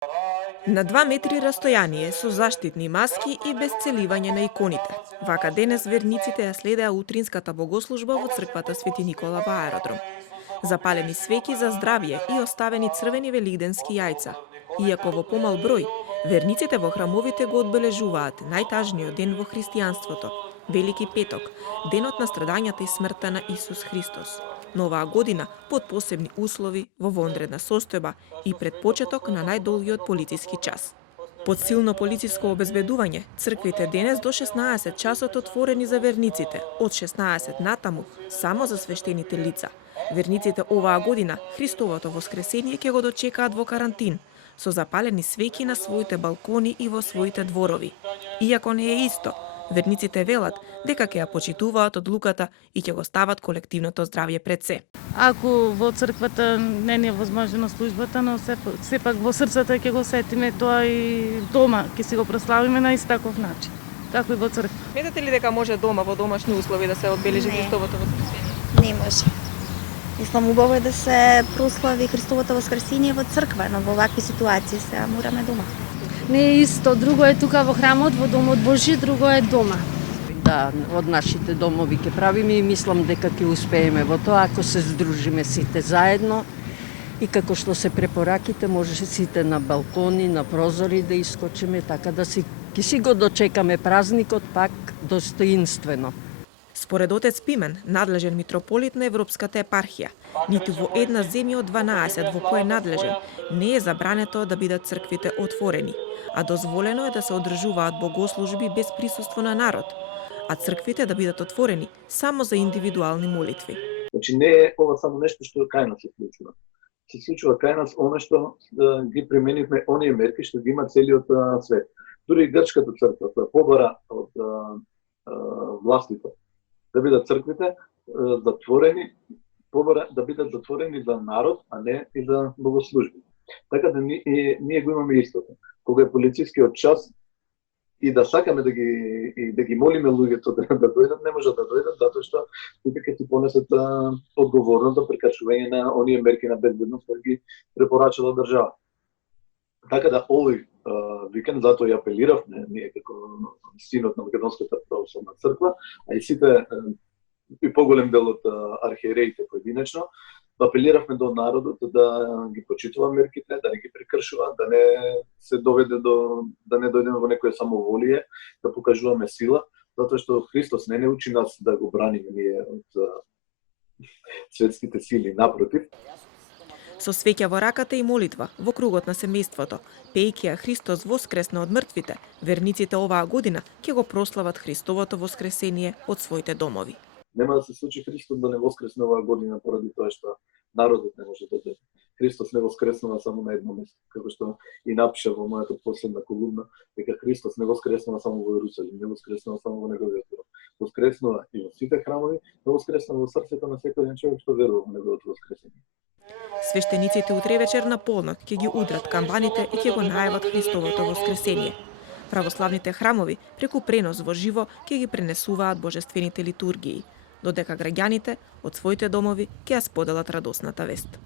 На 2 метри растојание со заштитни маски и без целивање на иконите. Вака денес верниците ја следеа утринската богослужба во црквата Свети Никола во аеродром. Запалени свеќи за здравје и оставени црвени велигденски јајца. Иако во помал број, верниците во храмовите го одбележуваат најтажниот ден во христијанството, Велики петок, денот на страдањата и смртта на Исус Христос. Но оваа година под посебни услови, во вонредна состојба и пред почеток на најдолгиот полициски час. Под силно полициско обезбедување, црквите денес до 16 часот отворени за верниците, од 16 натаму само за свештените лица. Верниците оваа година Христовото воскресение ќе го дочекаат во карантин, со запалени свеќи на своите балкони и во своите дворови. Иако не е исто, верниците велат дека ќе ја почитуваат одлуката и ќе го стават колективното здравје пред се. Ако во црквата не ни е возможно службата, но сепак во срцето ќе го сетиме тоа и дома, ќе си го прославиме на истаков начин, како и во црква. Сметате ли дека може дома во домашни услови да се одбележи Не. Христовото воскресение? Не може. Мислам, убаво е да се прослави Христовото воскресение во црква, но во вакви ситуации се мораме дома. Не е исто, друго е тука во храмот, во домот Божи, друго е дома. Да, од нашите домови ќе правиме и мислам дека ќе успееме во тоа ако се здружиме сите заедно и како што се препораките може сите на балкони, на прозори да искочиме, така да ќе си го дочекаме празникот пак достоинствено. Според отец Пимен, надлежен митрополит на Европската епархија, ниту во една земја од 12 во кој е надлежен, не е забрането да бидат црквите отворени, а дозволено е да се одржуваат богослужби без присуство на народ, а црквите да бидат отворени само за индивидуални молитви. Значи не е ова само нешто што кај нас се случува. Се случува кај нас оно што ги применивме оние мерки што ги има целиот свет. Дури и грчката црква која побара од властите да бидат црквите затворени, побара да бидат затворени за народ, а не и за богослужби. Така да ние го имаме истото. Кога е полицискиот час и да сакаме да ги молиме луѓето да дојдат, не можат да дојдат затоа што тука ќе си понесат одговорност за прекачување на оние мерки на безбедност кои ги препорачала држава. Така да овој викенд затоа ја апелиравме ние како синот на Македонската православна црква, а и сите и поголем дел од архиереите поединечно, апелиравме до народот да ги почитува мерките, да не ги прекршува, да не се доведе да не дојдеме во некоја самоволие, да покажуваме сила, затоа што Христос не учи нас да го браниме ние од светските сили, напротив. Со свеќа во раката и молитва во кругот на семејството, пејќи ја Христос воскресна од мртвите, верниците оваа година ќе го прослават Христовото воскресение од своите домови. Нема да се случи Христос да не воскресне оваа година поради тоа што народот не може да дојде. Христос не воскреснува само на едно место, како што и напиша во мојата последна колумна, дека Христос не воскреснува само во Јерусалим, не воскреснува само во неговиот дом. Воскреснува и во сите храмови, но воскреснува во срцето на секој еден човек што верува во неговото воскресение. Свештениците утре вечер на полнок ќе ги удрат камбаните и ќе го најават Христовото воскресение. Православните храмови преку пренос во живо ќе ги пренесуваат божествените литургии, додека граѓаните од своите домови ќе ја споделат радосната вест.